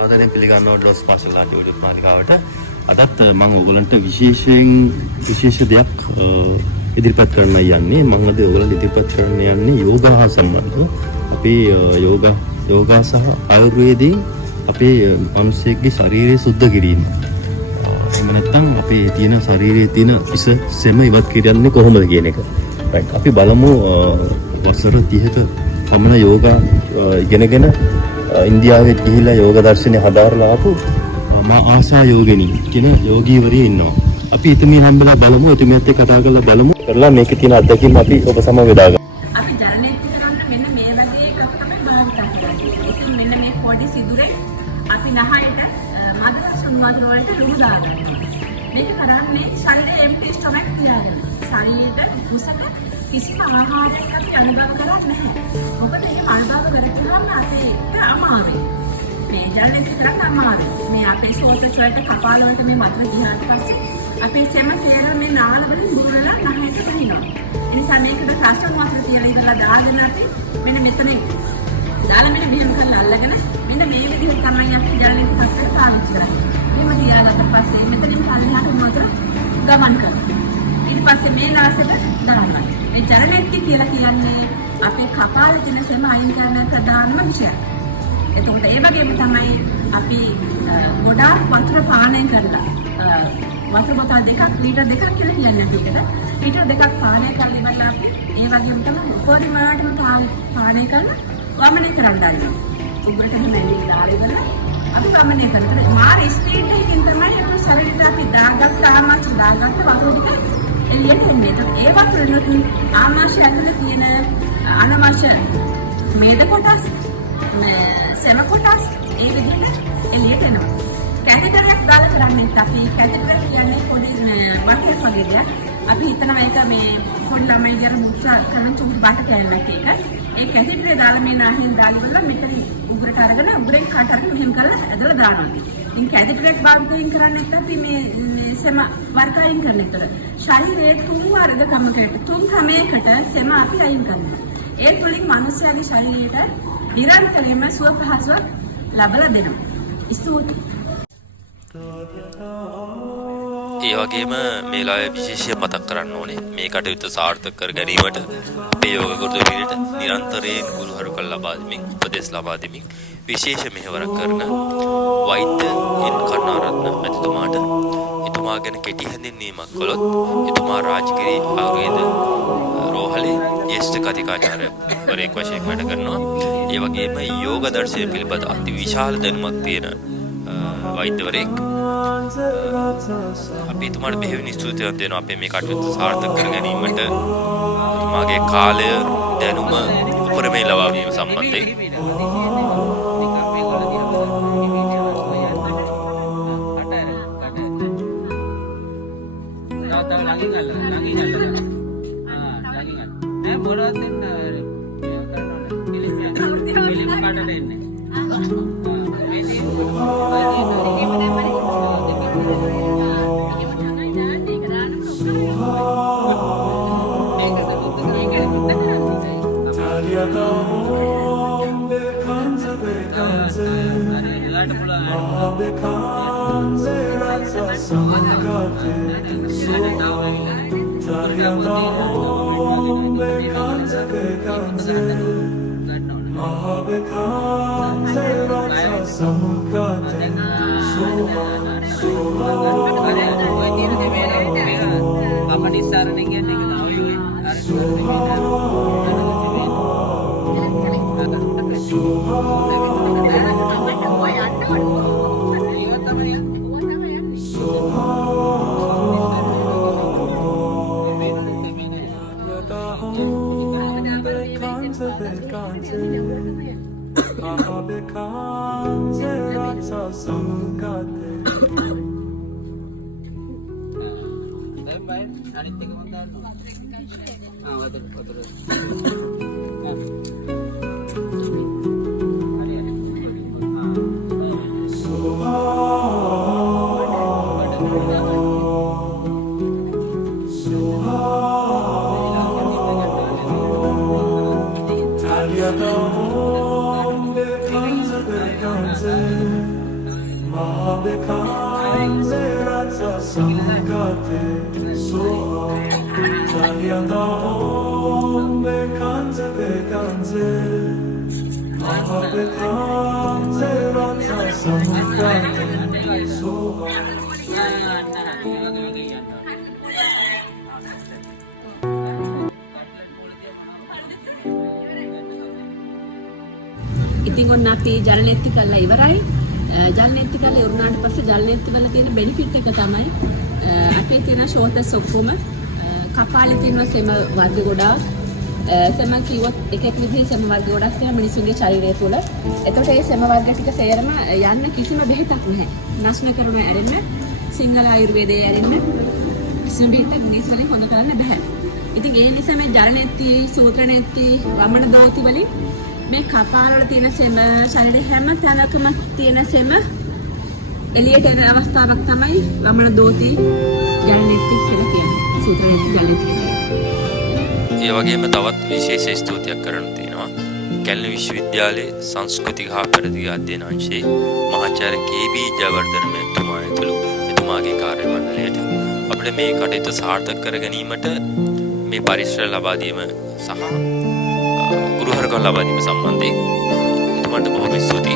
ආදරයෙන් පිළිගන්නවා ඩොස් පාසල් ආඩියෝ මාලිකාවට. අදත් මම ඔයගලන්ට විශේෂ දෙයක් ඉදිරිපත් කරන්න යන්නේ. මම අද ඔයගලන්ට ඉදිරිපත් කරන්න යන්නේ යෝගා හා සම්බන්ධව. අපේ යෝගා සහ ආයුර්වේදයේ අපේ මිනිස්සෙක්ගේ ශරීරය සුද්ධ කිරීම. එහෙම නැත්නම් අපේ තියෙන ශරීරයේ තියෙන විස සෙම ඉවත් කරන්නේ කොහොමද කියන එක. right. අපි බලමු වසර 30ක පමණ යෝගා ඉගෙනගෙන ඉන්දියාවේ ගිහිලා යෝග දර්ශනය හදාරලා ආපු මා ආසා යෝගිනී කියන යෝගීවරිය ඉන්නවා. අපි එතුමිය හම්බෙලා බලමු, එතුමියත් එක්ක කතා කරලා බලමු. කරලා මේකේ තියෙන අත්දැකීම් අපි ඔබ සමග බෙදා ගමු. අපි ජර්නල් කරන මෙන්න මේ වගේ එකක් තමයි භාවිතා කරන්නේ. ඉතින් මෙන්න මේ පොඩි සිදුරේ අපි නහයට මధుර සුන්වතුර වලට ලුණු දාගන්නවා. මේක කරන්නේ ශරීරයේ එම්ප්ටි ස්ටොමක් තියාගෙන. ශරීරයට උසට කිසිම ආහාරයක් අපි අනුභව කරන්නේ නැහැ. මොකද මේ අනුභව කරගන්නාම අපේ අමාරුයි. මේ ජලයෙන් කරන්න අමාරුයි. මේ අපේ ශෝත චොයට කපාල වලට මේ මතර ගියාට පස්සේ අපේ සෙම සියල්ල මේ නාල වලින් දුරලා නැහැට වෙනවා. ඒ නිසා මේකට කස්ටම් වතුර තියලා ඉඳලා දාගෙන අපි මෙන්න මෙතන දාලා මෙන්න මෙහෙම කරලා අල්ලගෙන මෙන්න මේ විදිහට තමයි අපි ජලයෙන් පස්සේ පාවිච්චි කරන්නේ. එහෙම තියාගත්ත පස්සේ මෙතනින් පල්ලෙහාට වතුර ගමන් කරනවා. ඊට පස්සේ මේ නාසයට දානවා. මේ ජලනෙත්ති කියලා කියන්නේ අපේ කපාල තියෙන සෙම අයින් කරන ප්‍රධානම විෂයක්. එතකොට ඒ වගේම තමයි අපි ගොඩාක් වතුර පානය කරලා වතුර බෝතල් දෙකක් ලීටර් දෙකක් කියලා කියන්නේ අපිට. ලීටර් දෙකක් පානය කරලා ඉවරලා අපි ඒ වගේම තමයි පොඩිමාටම පානය කරලා වමනය කරන්න ගන්නවා. උඹට මෙන්න දාලා ඉවරලා අපි වමනය කරනවා. මාර ස්පීඩ් එකකින් තමයි අපේ ශරීරයට අපි දාගත්ත ආමාශය දාගත්ත වතුර ටික එළියට එන්නේ. ඒ වතුරෙනුත් ආමාශය ඇතුලේ තියෙන අනවශ්‍ය මේද කොටස් සෙම කොටස් ඒ විදිහට එළියට එනවා. කැටටරයක් දාලා කරන්නේ අපි කැටටර කියන්නේ පොඩි වටේ වගේ දෙයක්. අපි හිතනවා ඒක මේ පොඩි ළමයි ගියර මුත්‍රා කරන චුටි බාට කැලලක් එක. ඒ කැටටරේ දාලා මේ නාහින් දාලා මෙතන උගුරට අරගෙන උගුරෙන් කාට අරගෙන මෙහෙම කරලා ඇදලා දානවා. ඉතින් කැටටරයක් භාවිතයෙන් කරන්නේ අපි මේ සෙම වර්ගයෙන් කරන එක. ශරීරයේ 3 වර්ගකමකට 3 ක්‍රමයකට සෙම අපි අයින් කරනවා. ඒ තුලින් මිනිස්යාගේ ශරීරයට නිරන්තරයෙන්ම සුව පහසුවක් ලබලා දෙනවා. ස්තුතියි. ඒ වගේම මේ ලාය විශේෂයෙන් මතක් කරන්න ඕනේ මේ කටයුත්ත සාර්ථක කර ගැනීමට අපේ යෝග ගුරු පිරිට නිරන්තරයෙන් ගුරුහරුකම් ලබා දෙමින් උපදෙස් ලබා දෙමින් විශේෂ මෙහෙවරක් කරන වෛද්‍ය එන් කරුණාරත්න මැතිතුමාට එතුමා ගැන කෙටි හැඳින්වීමක් කළොත් එතුමා රාජගිරි ආයුර්වේද රෝහලේ ජ්‍යෙෂ්ඨ කතිකාචාර්යවරයෙක් වශයෙන් වැඩ කරනවා. ඒ වගේම යෝග දර්ශනය පිළිබඳ අති විශාල දැනුමක් තියෙන වෛද්‍යවරයෙක්. අපි එතුමාට බෙහෙවින් ස්තුතිවන්ත වෙනවා අපේ මේ කටයුත්ත සාර්ථක කර ගැනීමට එතුමාගේ කාලය දැනුම උපරිමයෙන් ලබා ගැනීම සම්බන්ධයෙන්. ඉතින් ඔන්න අපි ජල නෙත්ති කරලා ඉවරයි. ජල නෙත්ති කරලා ඉවරනාට පස්සේ ජල නෙත්ති වල තියෙන බෙනිෆිට් එක තමයි අපේ තියෙන ෂෝටස් ඔක්කොම කපාලේ තියෙන සෙම වර්ග ගොඩාක් සෙම කිව්වොත් එක එක විදිහේ සෙම වර්ග ගොඩක් තියෙන මිනිසුන්ගේ ශරීරය තුළ. එතකොට මේ සෙම වර්ග ටික සේරම යන්න කිසිම බෙහෙතක් නැහැ. නස්න කරන ඇරෙන්න සිංහල ආයුර්වේදයේ ඇරෙන්න කිසිම බෙහෙතක් මිනිස් වලින් හොද කරන්න බෑ. ඉතින් ඒ නිසා මේ ජල නෙත්ති, සූත්‍ර නෙත්ති, වමන දෝති වලින් මේ කපාල වල තියෙන සෙම ශරීරයේ හැම තැනකම තියෙන සෙම එළියට එන අවස්ථාවක් තමයි වමන දෝති ජල නෙත්ති කියලා කියන්නේ. සූත්‍ර නෙත්ති ජල නෙත්ති. ඒ වගේම තවත් විශේෂ ස්තුතියක් කරන්න තියෙනවා. කැලණි විශ්වවිද්‍යාලයේ සංස්කෘතික හා පෙරදිග අධ්‍යයන අංශයේ මහාචාර්ය කේ.බී. ජයවර්ධන මහත්මයා ඇතුළු එතුමාගේ කාර්ය මණ්ඩලයට අපිට මේ කටයුතු සාර්ථක කර ගැනීමට මේ පරිශ්‍රය ලබා දීම සහ ගුරුහරුකම් ලබා දීම සම්බන්ධයෙන් එතුමන්ට බොහොම ස්තුතියි.